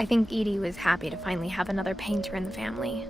I think Edie was happy to finally have another painter in the family.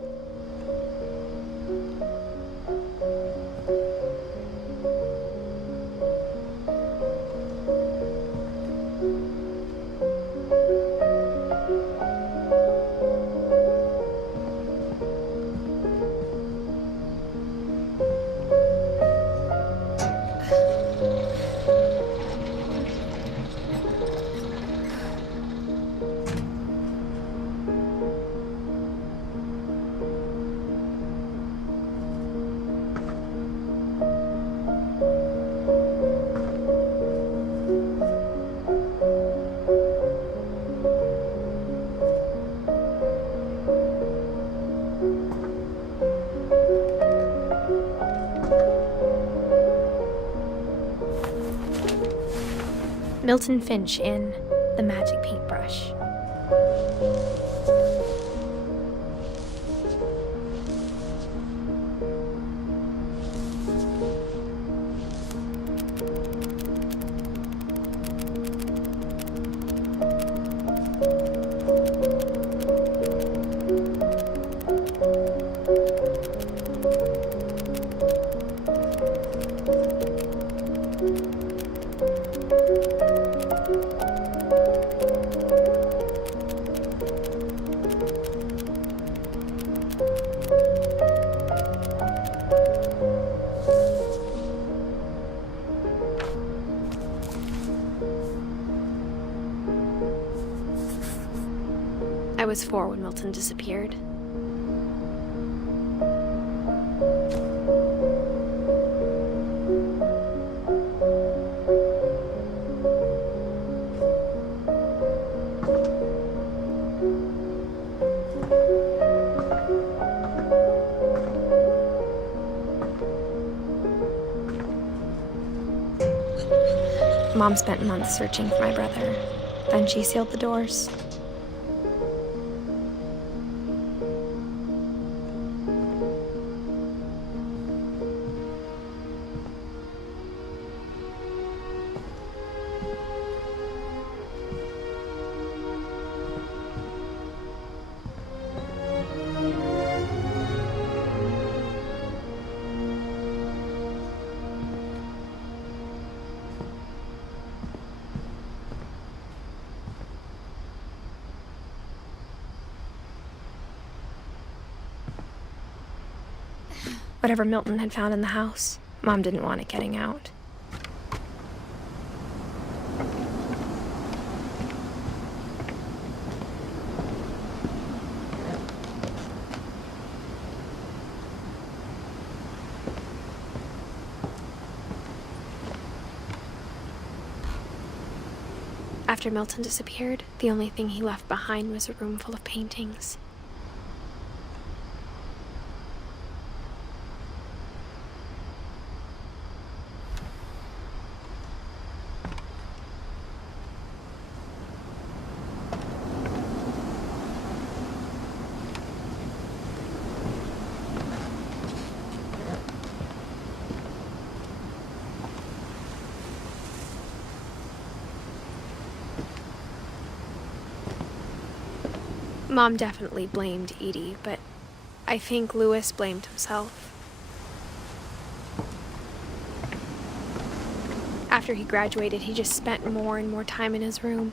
Milton Finch in The Magic Paintbrush. I was 4 when Milton disappeared. Mom spent months searching for my brother. Then she sealed the doors. Whatever Milton had found in the house, Mom didn't want it getting out. After Milton disappeared, the only thing he left behind was a room full of paintings. Mom definitely blamed Edie, but I think Louis blamed himself. After he graduated, he just spent more and more time in his room,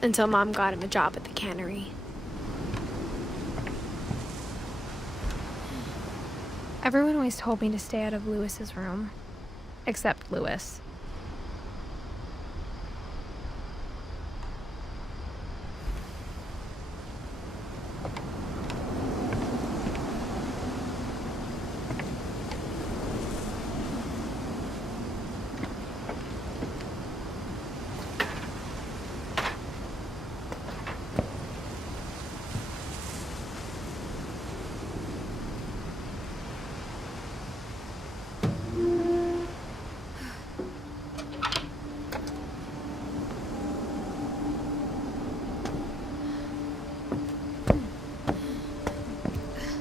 until Mom got him a job at the cannery. Everyone always told me to stay out of Louis's room, except Louis.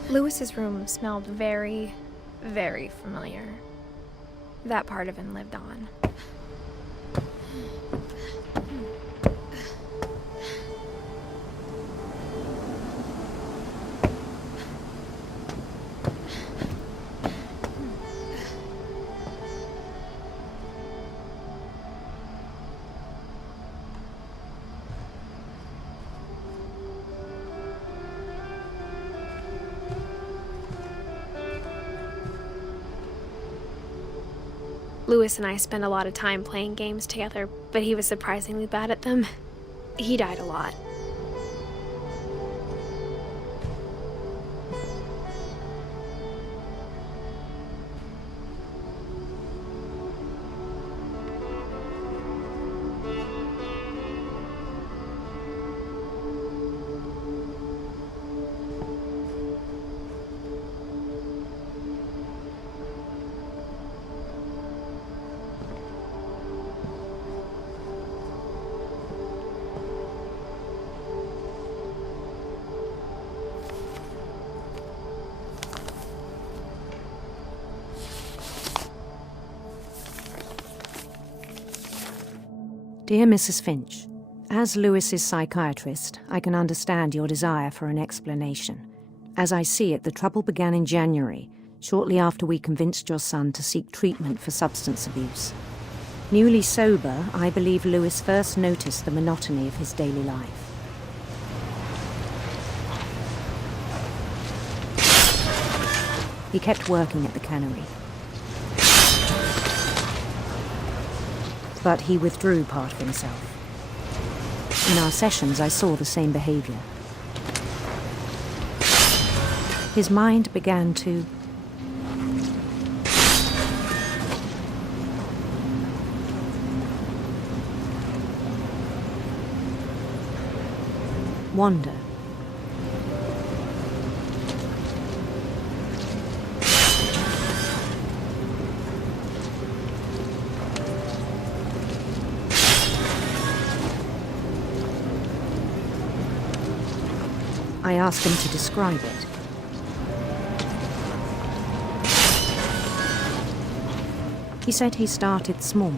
Louis's room smelled very, very familiar. That part of him lived on. Lewis and I spent a lot of time playing games together, but he was surprisingly bad at them. He died a lot. Dear Mrs. Finch, as Lewis's psychiatrist, I can understand your desire for an explanation. As I see it, the trouble began in January, shortly after we convinced your son to seek treatment for substance abuse. Newly sober, I believe Lewis first noticed the monotony of his daily life. He kept working at the cannery. But he withdrew part of himself. In our sessions, I saw the same behavior. His mind began to wander. I asked him to describe it. He said he started small,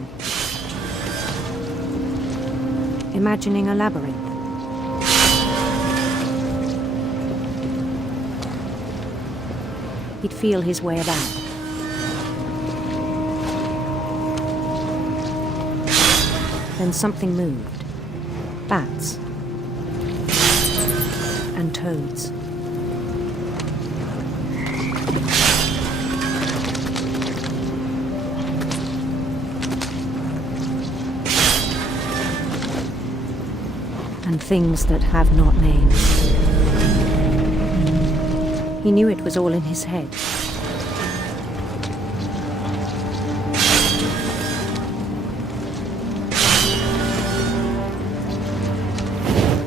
imagining a labyrinth. He'd feel his way about. Then something moved. Bats. And toads. And things that have not names. He knew it was all in his head.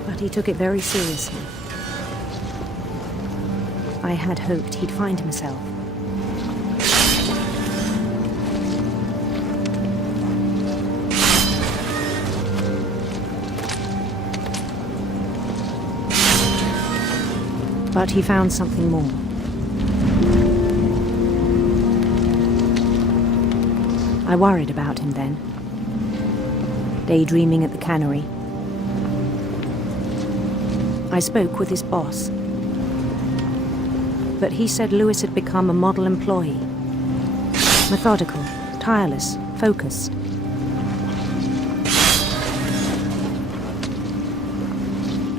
But he took it very seriously. I had hoped he'd find himself. But he found something more. I worried about him then, daydreaming at the cannery. I spoke with his boss. But he said Lewis had become a model employee. Methodical, tireless, focused.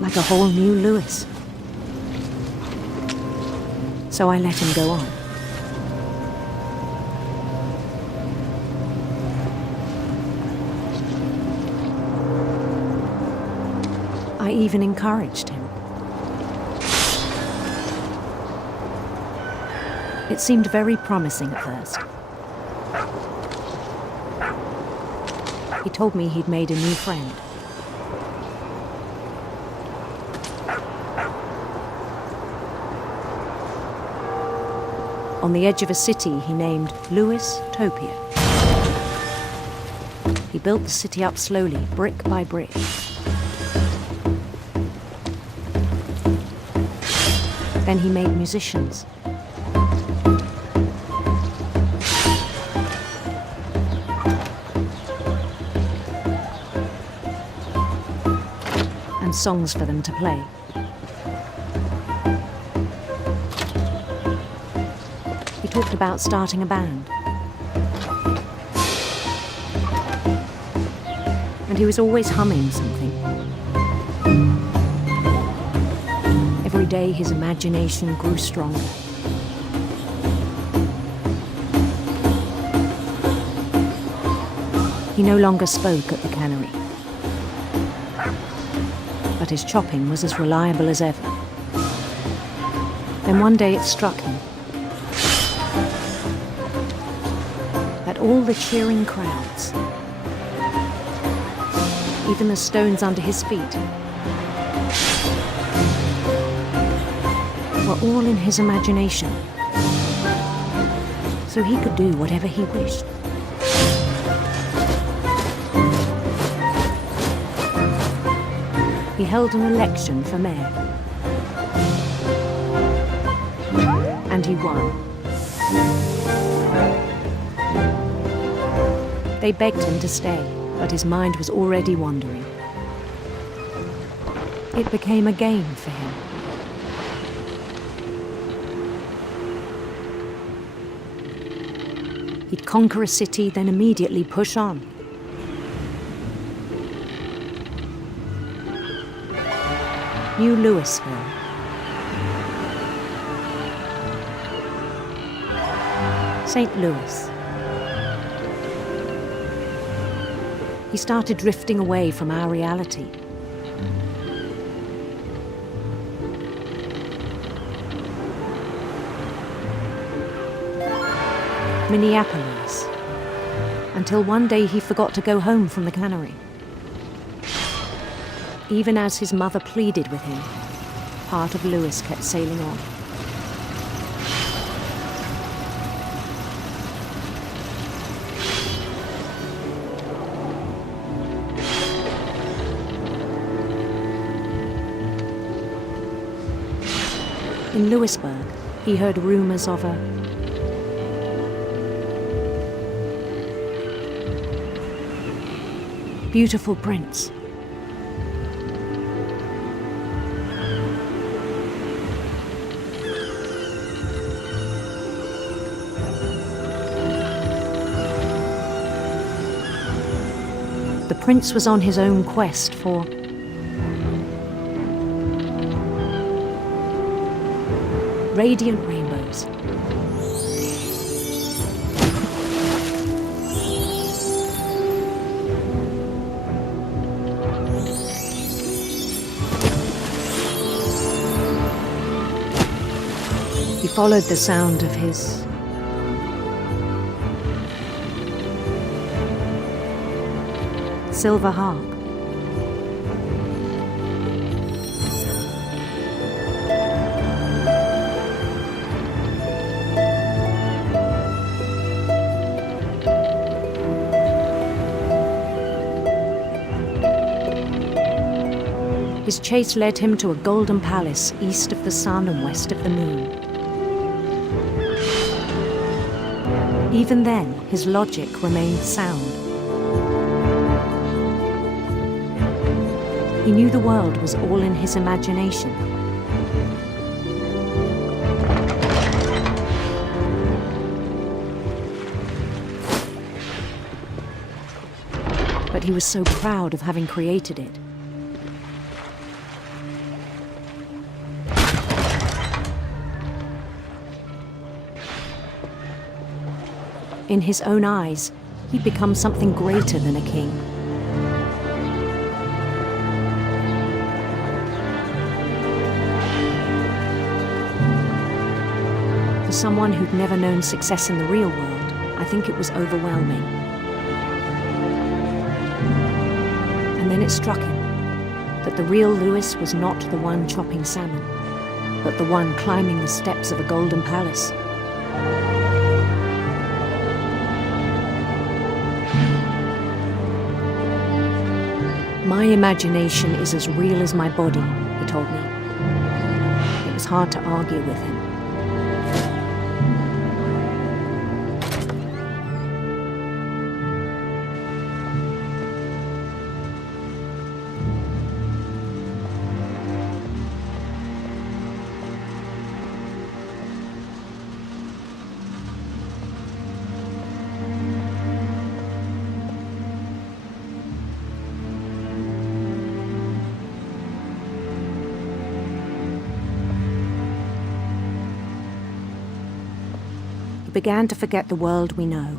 Like a whole new Lewis. So I let him go on. I even encouraged him. It seemed very promising at first. He told me he'd made a new friend. On the edge of a city he named Lewis Topia. He built the city up slowly, brick by brick. Then he made musicians. And songs for them to play. He talked about starting a band. And he was always humming something. Every day his imagination grew stronger. He no longer spoke at the cannery, but his chopping was as reliable as ever. Then one day it struck him that all the cheering crowds, even the stones under his feet, were all in his imagination, so he could do whatever he wished. He held an election for mayor, and he won. They begged him to stay, but his mind was already wandering. It became a game for him. He'd conquer a city, then immediately push on. New Louisville. St. Louis. He started drifting away from our reality. Minneapolis, until one day he forgot to go home from the cannery. Even as his mother pleaded with him, part of Louis kept sailing on. In Louisburg, he heard rumors of a beautiful prince. The prince was on his own quest for radiant rainbows. He followed the sound of his silver harp. His chase led him to a golden palace east of the sun and west of the moon. Even then, his logic remained sound. He knew the world was all in his imagination. But he was so proud of having created it. In his own eyes, he'd become something greater than a king. For someone who'd never known success in the real world, I think it was overwhelming. And then it struck him that the real Louis was not the one chopping salmon, but the one climbing the steps of a golden palace. My imagination is as real as my body, he told me. It was hard to argue with him. Began to forget the world we know.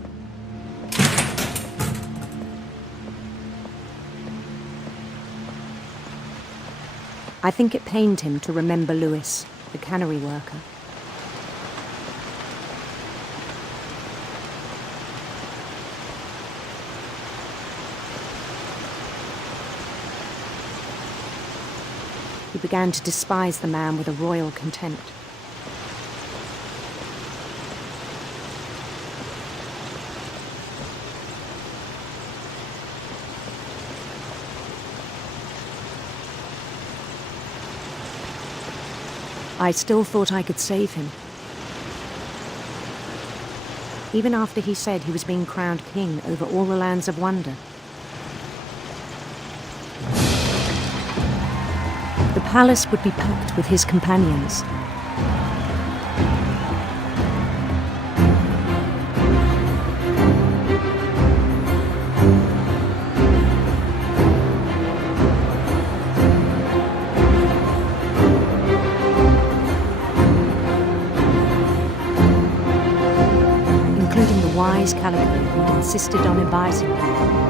I think it pained him to remember Lewis, the cannery worker. He began to despise the man with a royal contempt. I still thought I could save him. Even after he said he was being crowned king over all the lands of wonder. The palace would be packed with his companions. Including the wise Calico who'd insisted on inviting them.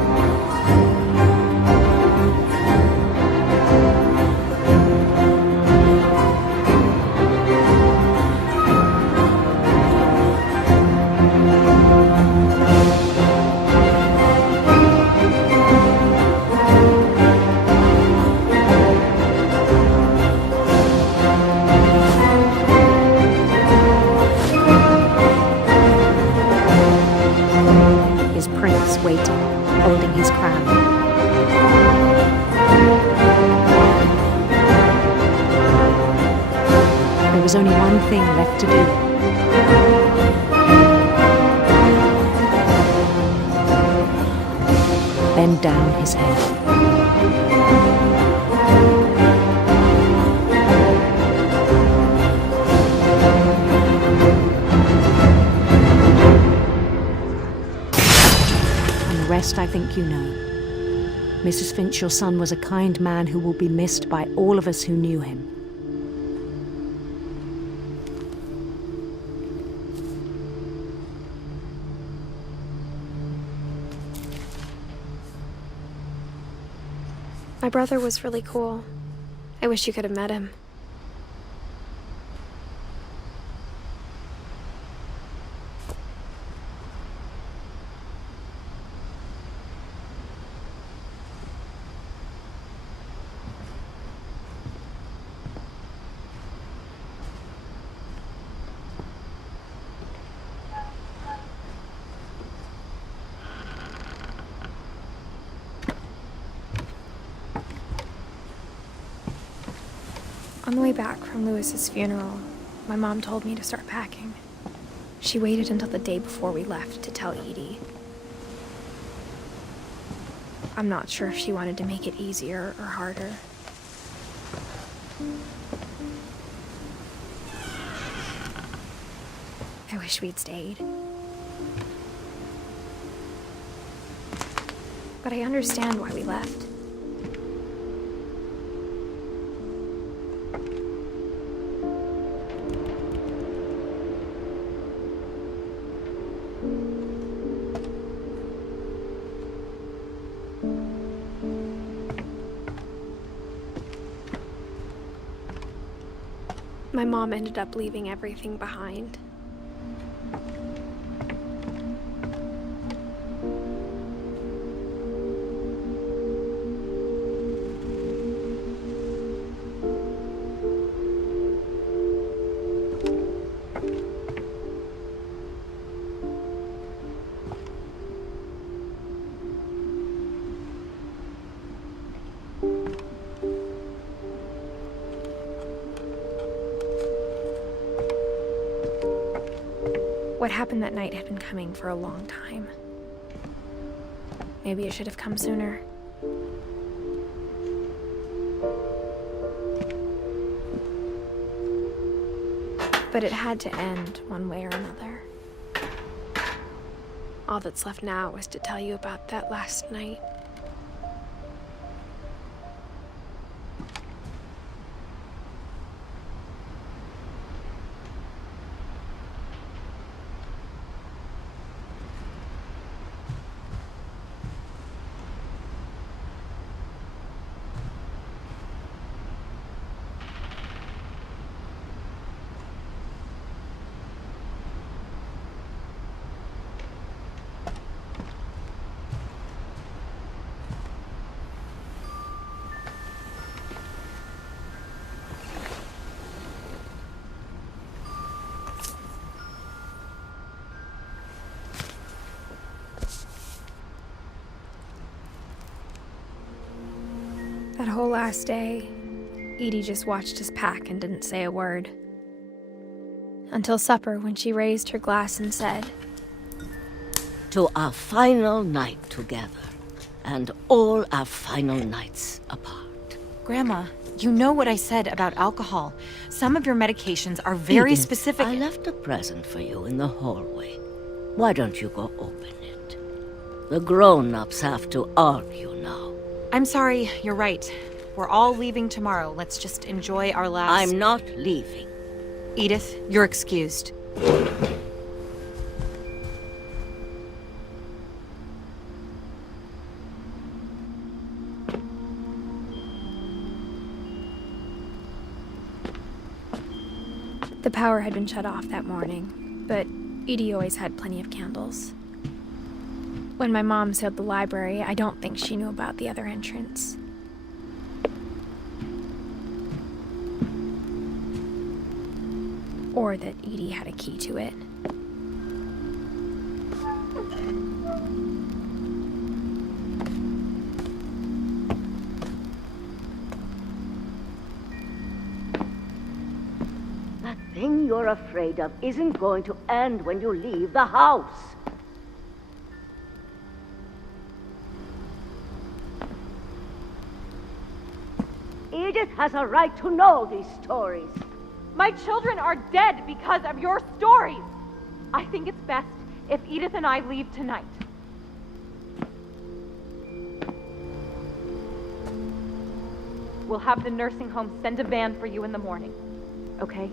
His prince waiting, holding his crown. There was only one thing left to do. Bend down his head. The rest I think you know. Mrs. Finch, your son was a kind man who will be missed by all of us who knew him. My brother was really cool. I wish you could have met him. On the way back from Lewis's funeral, my mom told me to start packing. She waited until the day before we left to tell Edie. I'm not sure if she wanted to make it easier or harder. I wish we'd stayed. But I understand why we left. My mom ended up leaving everything behind. What happened that night had been coming for a long time. Maybe it should have come sooner. But it had to end one way or another. All that's left now is to tell you about that last night. whole last day, Edie just watched us pack and didn't say a word. Until supper, when she raised her glass and said, "To our final night together, and all our final nights apart." Grandma, you know what I said about alcohol. Some of your medications are very Edith, specific. I left a present for you in the hallway. Why don't you go open it? The grown-ups have to argue now. I'm sorry, you're right. We're all leaving tomorrow. Let's just enjoy our last... I'm not leaving. Edith, you're excused. The power had been shut off that morning, but Edie always had plenty of candles. When my mom sealed the library, I don't think she knew about the other entrance. Or that Edie had a key to it. That thing you're afraid of isn't going to end when you leave the house. Edith has a right to know these stories. My children are dead because of your stories. I think it's best if Edith and I leave tonight. We'll have the nursing home send a van for you in the morning, okay?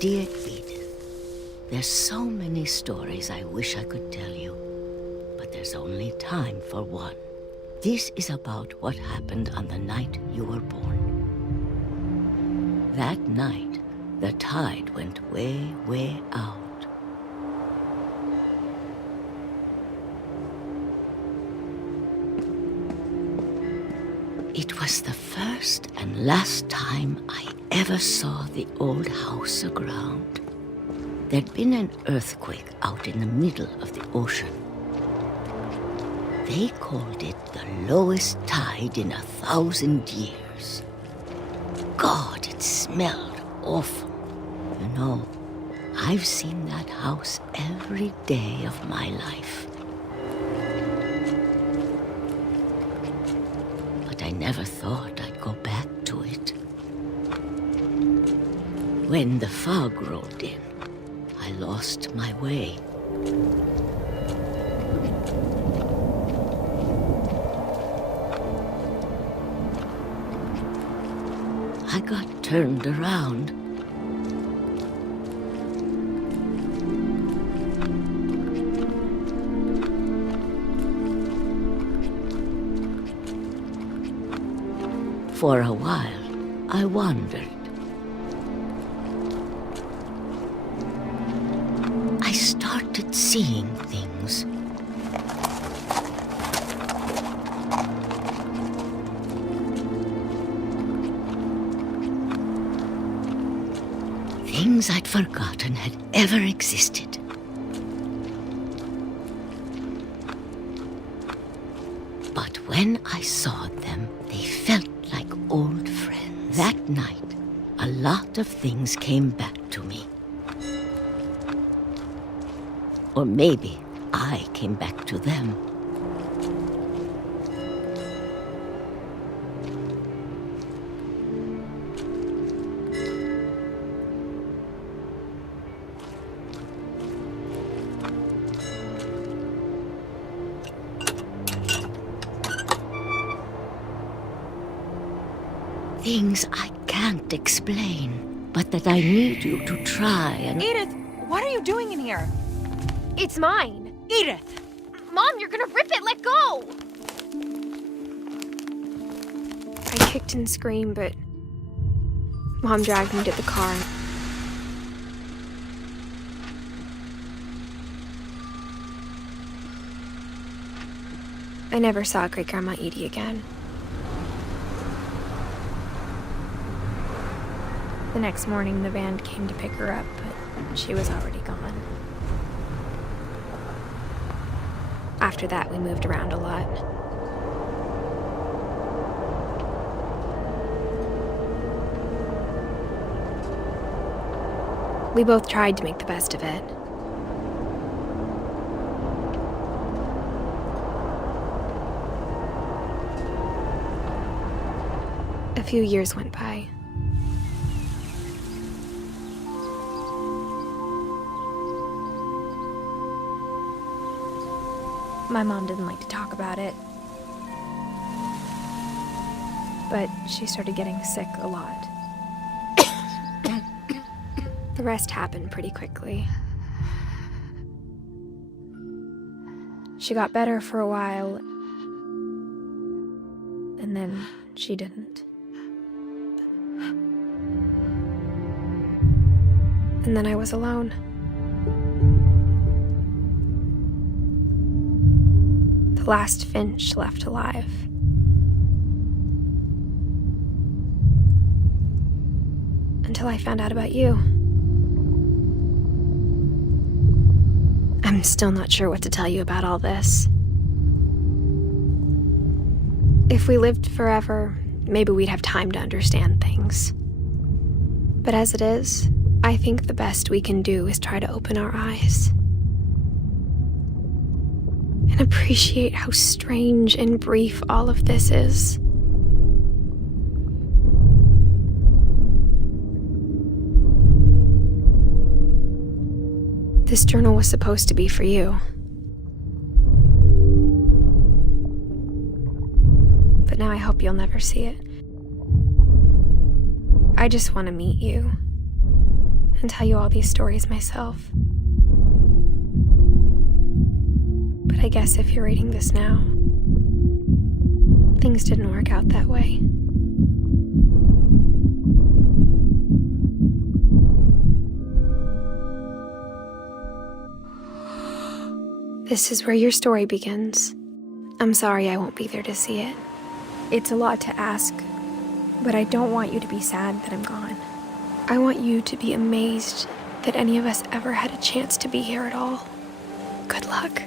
Dear Edith, there's so many stories I wish I could tell you, but there's only time for one. This is about what happened on the night you were born. That night, the tide went way, way out. It was the first and last time I ever saw the old house aground. There'd been an earthquake out in the middle of the ocean. They called it the lowest tide in 1,000 years. God, it smelled awful. You know, I've seen that house every day of my life. But I never thought I'd go back to it. When the fog rolled in, I lost my way. I got turned around. For a while, I wandered. I started seeing things. Things I'd forgotten had ever existed. But when I saw them, they felt like old friends. That night, a lot of things came back to me. Or maybe I came back to them. Things I can't explain, but that I need you to try and... Edith, what are you doing in here? It's mine! Edith! Mom, you're gonna rip it! Let go! I kicked and screamed, but Mom dragged me to the car. I never saw Great-Grandma Edie again. The next morning, the van came to pick her up, but she was already gone. After that, we moved around a lot. We both tried to make the best of it. A few years went by. My mom didn't like to talk about it, but she started getting sick a lot. The rest happened pretty quickly. She got better for a while, and then she didn't. And then I was alone. The last Finch left alive. Until I found out about you. I'm still not sure what to tell you about all this. If we lived forever, maybe we'd have time to understand things. But as it is, I think the best we can do is try to open our eyes. And appreciate how strange and brief all of this is. This journal was supposed to be for you. But now I hope you'll never see it. I just want to meet you and tell you all these stories myself. But I guess if you're reading this now, things didn't work out that way. This is where your story begins. I'm sorry I won't be there to see it. It's a lot to ask, but I don't want you to be sad that I'm gone. I want you to be amazed that any of us ever had a chance to be here at all. Good luck.